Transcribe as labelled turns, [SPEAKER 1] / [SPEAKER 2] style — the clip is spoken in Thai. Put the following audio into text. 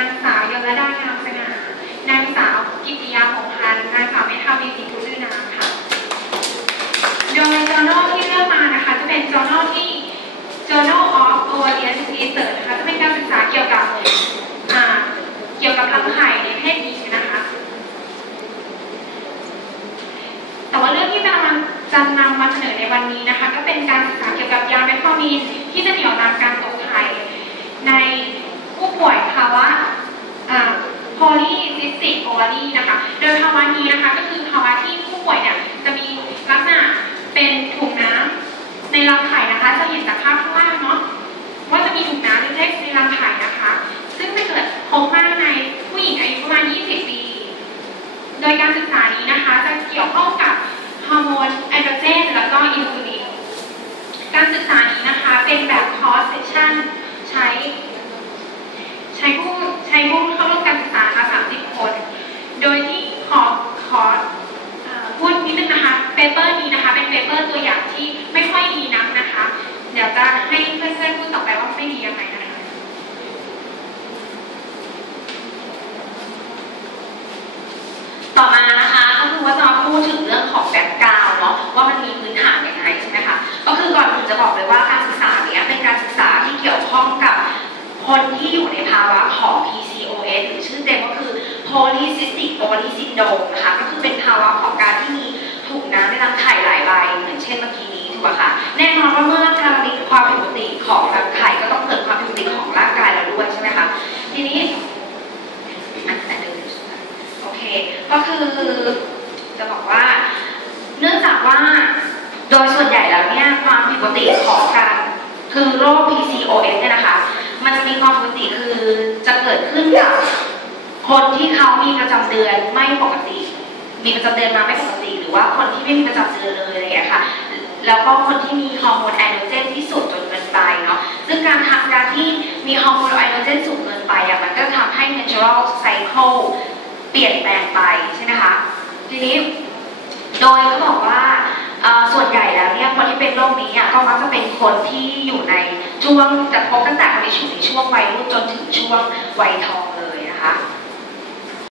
[SPEAKER 1] างสาวยลดางามสง่านางสาวกิติยาหงพันนางสาวเมธาวีศรีทุลื่นามค่ะ โดย journal ที่เลือกมานะคะ จะเป็น journal ที่ Journal of Ovarian Research นะคะ จะเป็นการศึกษาเกี่ยวกับเกี่ยวกับรังไข่ในเพศหญิงนะคะ แต่ว่าเรื่องที่จะนำจะนำมาเสนอในวันนี้นะคะ ก็เป็นการศึกษาเกี่ยวกับยาเมทฟอร์มีนที่จะเหนี่ยวนำการตกไข่ในผู้ป่วยภาวะโพลีซิสติกโอวารีนะคะ โดยภาวะนี้นะคะก็คือภาวะที่ผู้ป่วยเนี่ยจะมีลักษณะเป็นถุงน้ำใน รังไข่นะคะ จะเห็นจากภาพข้างล่างเนาะว่าจะมีถุงน้ำเล็กๆในรังไข่นะคะ ซึ่งจะเกิดพบมากในผู้หญิงอายุประมาณ 20 ปี โดยการศึกษานี้นะคะ จะเกี่ยวข้องกับฮอร์โมนไอโตรเจนแล้วก็อินซูลินการศึกษานี้นะคะเป็นแบบคอร์สเซสชั่นใช้ ใช้ผู้ใช้ผู้เข้าร่วมการศึกษาค่ะ30 คน โดยที่ขอขอเอ่อพูดนิดนึงนะคะเปเปอร์นี้นะคะ เป็นเปเปอร์ตัวอย่างที่ไม่ค่อยดีนักนะคะ เดี๋ยว จะให้เพื่อนๆพูดต่อไปว่าไม่ดียังไงนะคะ
[SPEAKER 2] ต่อมานะคะก็คือว่าจะมาพูดถึงเรื่องของแบ็กกราวน์เนาะว่ามันมีพื้นฐานยังไงใช่ไหมคะก็คือก่อนอื่นจะบอกเลยว่าการศึกษาเนี้ยเป็นการศึกษาที่เกี่ยวข้องกับคนที่อยู่ในภาวะของ PCOS หรือชื่อเต็มก็คือ Polycystic Ovary Syndrome นะคะก็คือเป็นภาวะของการที่มีถุงน้ำในรังไข่หลายใบเหมือนเช่นเมื่อกี้นี้ถูกไหมคะแน่นอนว่าเมื่อการมีความผิดปกติของรังไข่ก็ต้องเกิดความผิดปกติของร่างกายเราด้วยใช่ไหมคะทีนี้อันไหนเดิม โอเค ก็คือจะบอกว่า เนื่องจากว่าโดยส่วนใหญ่แล้วเนี่ยความผิดปกติของการคือโรค PCOS เนี่ยนะคะ มันจะมีความผิดปกติคือจะเกิดขึ้นกับคนที่เขามีประจำเดือนไม่ปกติ มีประจำเดือนมาไม่ปกติ หรือว่าคนที่ไม่มีประจำเดือนเลยอะไรอย่างเงี้ยค่ะ แล้วก็คนที่มีฮอร์โมนไอโดรเจนที่สูงจนเกินไปเนาะ ซึ่งการทำการที่มีฮอร์โมนไอโดรเจนสูงเกินไปอะมันก็ทำให้ natural cycle เปลี่ยนแปลงไปใช่ไหมคะ ทีนี้ โดยเขาบอกว่าส่วนใหญ่แล้วเนี่ยคนที่เป็นโรคนี้อะก็มักจะเป็นคนที่อยู่ในช่วงจะพบตั้งแต่ในช่วงในช่วงวัยรุ่นจนถึงช่วงวัยทองเลยนะคะ